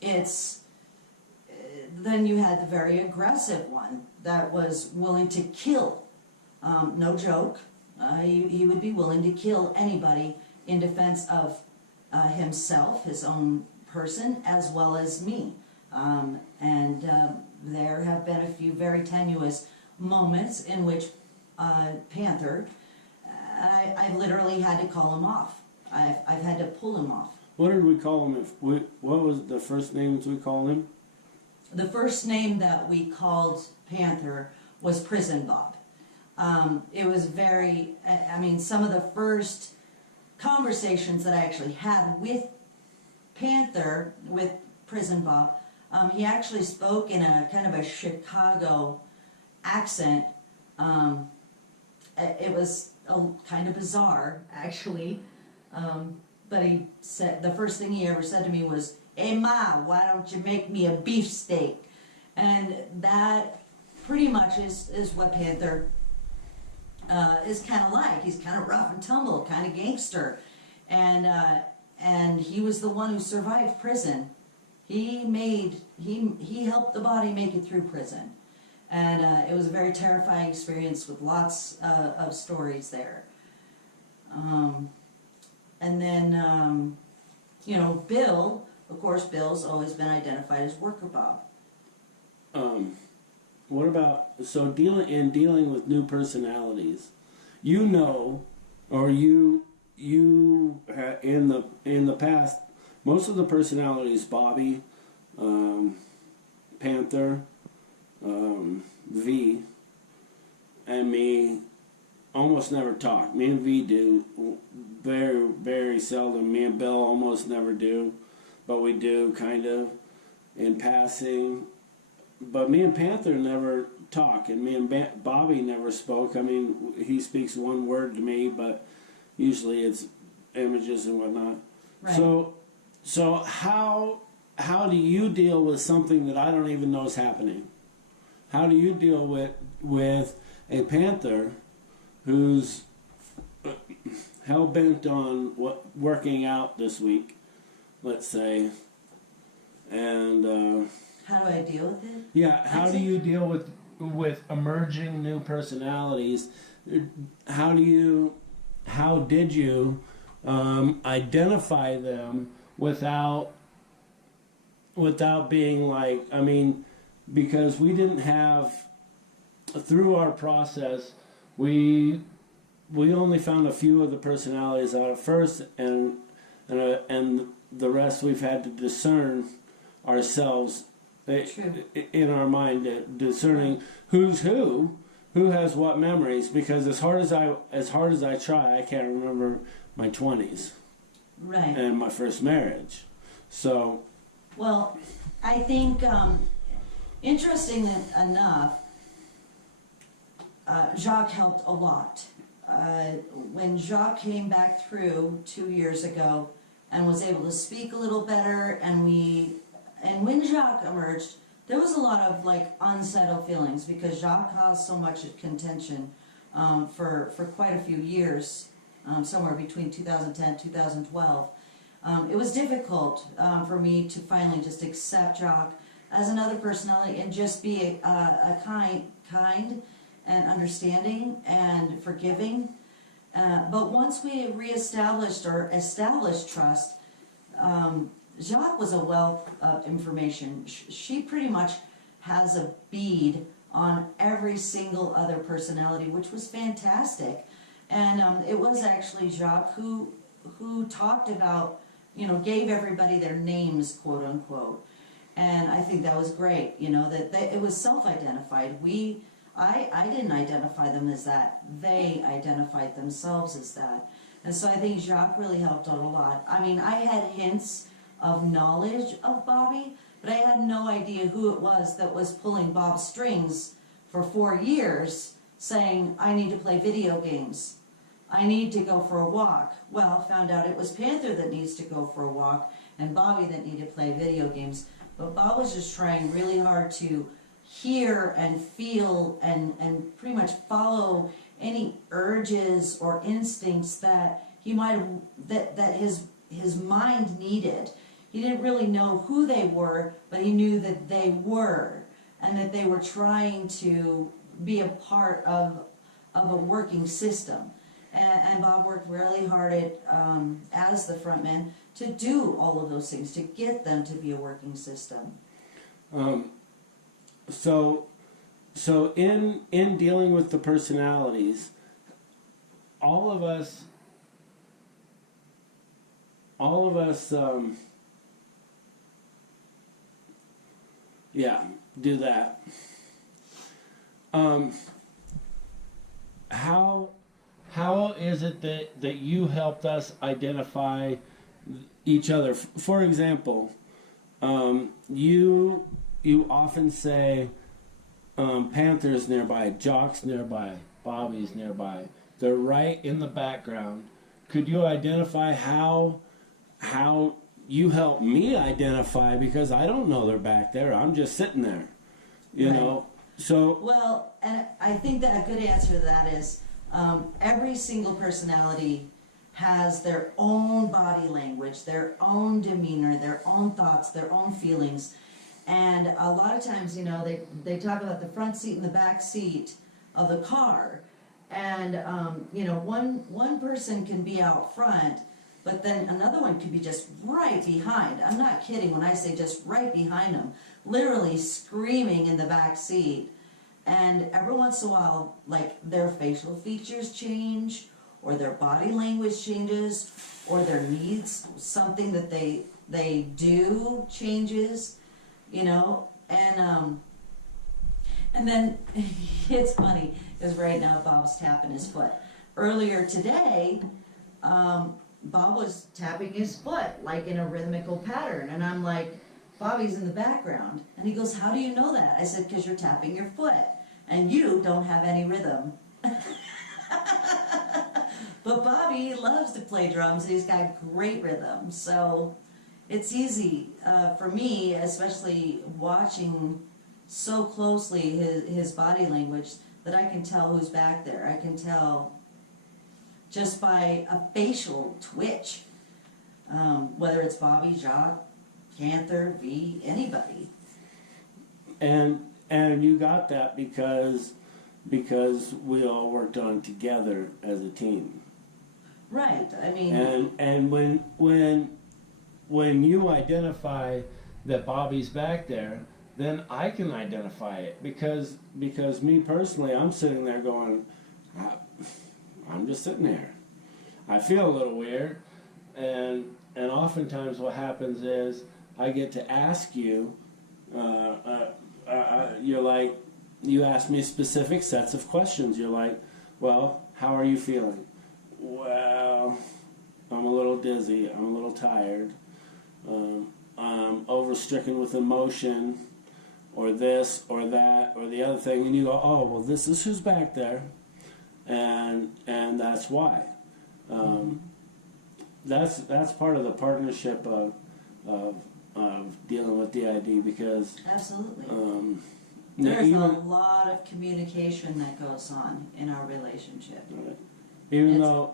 It's then you had the very aggressive one that was willing to kill. No joke. He would be willing to kill anybody in defense of himself, his own person, as well as me. There have been a few very tenuous moments in which Panther, I literally had to call him off. I've had to pull him off. What did we call him? What was the first names we called him? The first name that we called Panther was Prison Bob. It was very, I mean, some of the first conversations that I actually had with Panther, with Prison Bob, he actually spoke in a kind of a Chicago accent. It was kind of bizarre, actually. But he said, the first thing he ever said to me was, "Hey Ma, why don't you make me a beefsteak?" And that pretty much is what Panther is kind of like. He's kind of rough and tumble, kind of gangster. And he was the one who survived prison. He helped the body make it through prison. And it was a very terrifying experience with lots of stories there. And then, you know, Bill, of course, Bill's always been identified as Worker Bob. What about, so dealing with new personalities, you know, or in the past, most of the personalities, Bobby, Panther, V, and me, almost never talk. Me and V do very, very seldom. Me and Bill almost never do, but we do kind of in passing. But me and Panther never talk, and me and Bobby never spoke. I mean, he speaks one word to me, but usually it's images and whatnot. Right. So how do you deal with something that I don't even know is happening? How do you deal with a Panther who's hell-bent on working out this week, let's say, and how do I deal with it? Yeah, how do you deal with emerging new personalities? How did you identify them without being like, I mean, because we didn't have, through our process, we only found a few of the personalities out at first, and the rest we've had to discern ourselves. True. In our mind, discerning who's who has what memories. Because as hard as I try, I can't remember my 20s, right, and my first marriage. So, well, I think interestingly enough, Jacques helped a lot. When Jacques came back through 2 years ago and was able to speak a little better, and when Jacques emerged, there was a lot of like unsettled feelings because Jacques caused so much contention for quite a few years, somewhere between 2010 and 2012. It was difficult for me to finally just accept Jacques as another personality and just be a kind and understanding and forgiving. But once we reestablished or established trust, Jacques was a wealth of information. She pretty much has a bead on every single other personality, which was fantastic. And it was actually Jacques who talked about, you know, gave everybody their names, quote unquote. And I think that was great, you know, that it was self-identified. I didn't identify them as that. They identified themselves as that. And so I think Jacques really helped out a lot. I mean, I had hints of knowledge of Bobby, but I had no idea who it was that was pulling Bob's strings for 4 years, saying, I need to play video games. I need to go for a walk. Well, found out it was Panther that needs to go for a walk and Bobby that needed to play video games. But Bob was just trying really hard to hear and feel and pretty much follow any urges or instincts that he might have, that his mind needed. He didn't really know who they were, but he knew that they were, and that they were trying to be a part of a working system. And Bob worked really hard at, as the frontman, to do all of those things, to get them to be a working system. So in dealing with the personalities, all of us, yeah, do that. How is it that you helped us identify each other? For example, you often say Panther's nearby, Jock's nearby, Bobby's nearby. They're right in the background. Could you identify how you help me identify, because I don't know they're back there. I'm just sitting there, you know. So well, and I think that a good answer to that is every single personality has their own body language, their own demeanor, their own thoughts, their own feelings. And a lot of times, you know, they talk about the front seat and the back seat of the car. And, you know, one person can be out front, but then another one could be just right behind. I'm not kidding when I say just right behind them, literally screaming in the back seat. And every once in a while, like, their facial features change, or their body language changes, or their needs, something that they do changes, you know. And then it's funny, because right now Bob's tapping his foot. Earlier today, Bob was tapping his foot, like in a rhythmical pattern, and I'm like, Bobby's in the background. And he goes, how do you know that? I said, because you're tapping your foot, and you don't have any rhythm. But Bobby loves to play drums, and he's got great rhythm, so it's easy for me, especially watching so closely his body language, that I can tell who's back there. I can tell just by a facial twitch, whether it's Bobby, Jock, Panther, V, anybody. And you got that because we all worked on it together as a team. Right. I mean. And when you identify that Bobby's back there, then I can identify it, because me personally, I'm sitting there going, I'm just sitting there. I feel a little weird, and oftentimes what happens is I get to ask you. You're like, you ask me specific sets of questions. You're like, well, how are you feeling? Well, I'm a little dizzy. I'm a little tired. I'm overstricken with emotion, or this, or that, or the other thing, and you go, oh, well, this is who's back there, and that's why. That's part of the partnership of dealing with DID, because absolutely. There's a lot of communication that goes on in our relationship. Right. Even